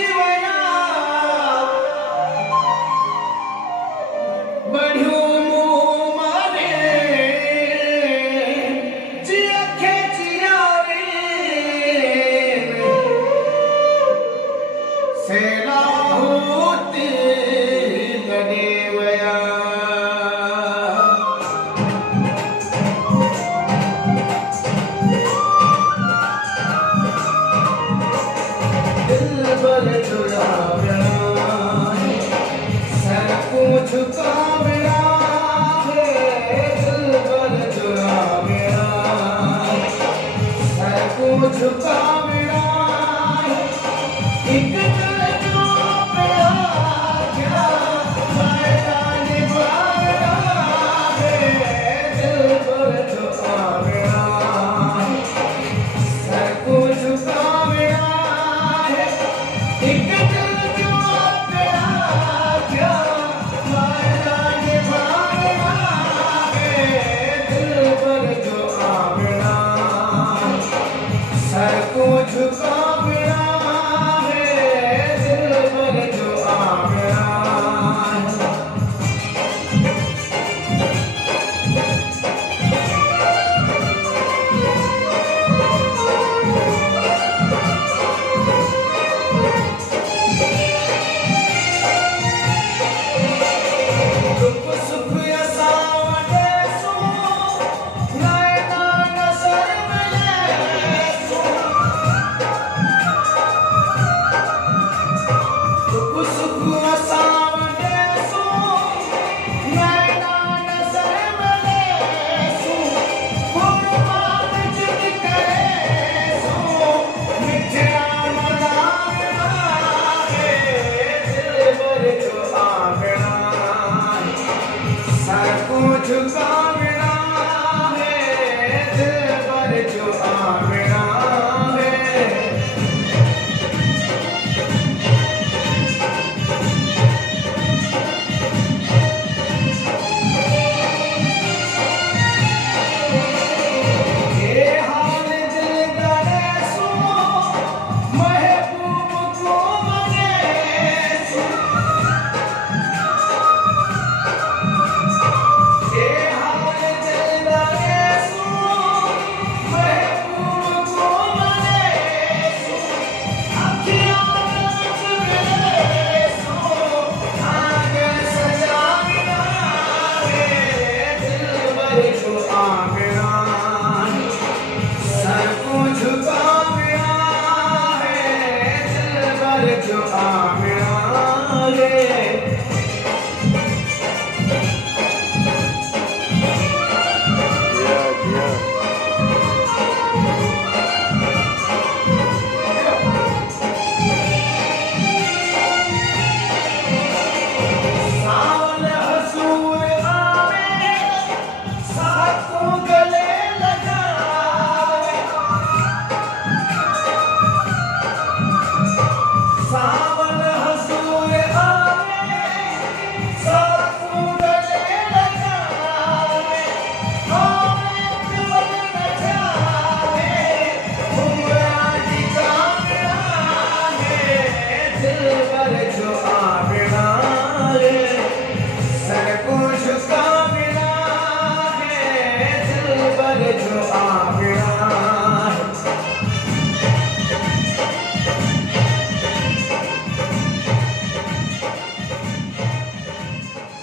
जीवया बढ़ियो मुँह माने जी अखे चिरावे सेना होती गदेवया दिल पर जुड़ावया सर को झुकावया दिल पर जुड़ावया सर को झुकावया एक दिल जो प्यार क्या फायदा निभावया दिल पर जुड़ावया सर को झुकावया एक दिल जो प्यार क्या फायदा निभावया दिल पर जो आवेला सर को झुकावया दिल पर जो आवेला दुख सुख असावटे सो नैना नज़र मिले सो दुख सुख असावटे सो नैना नज़र मिले सो कुर्बान जिद करे सो मिठिया मनावया दिल पर जो आवेला सर को झुकावया दिल पर जो आवेला ये हाल दिल करे सो महबूब को मने सो ये हाल दिल करे सो महबूब को मने सो अखियों में मिले सो आगे सजावया दिल पर जो आवेला सर को झुकावया दिल पर जो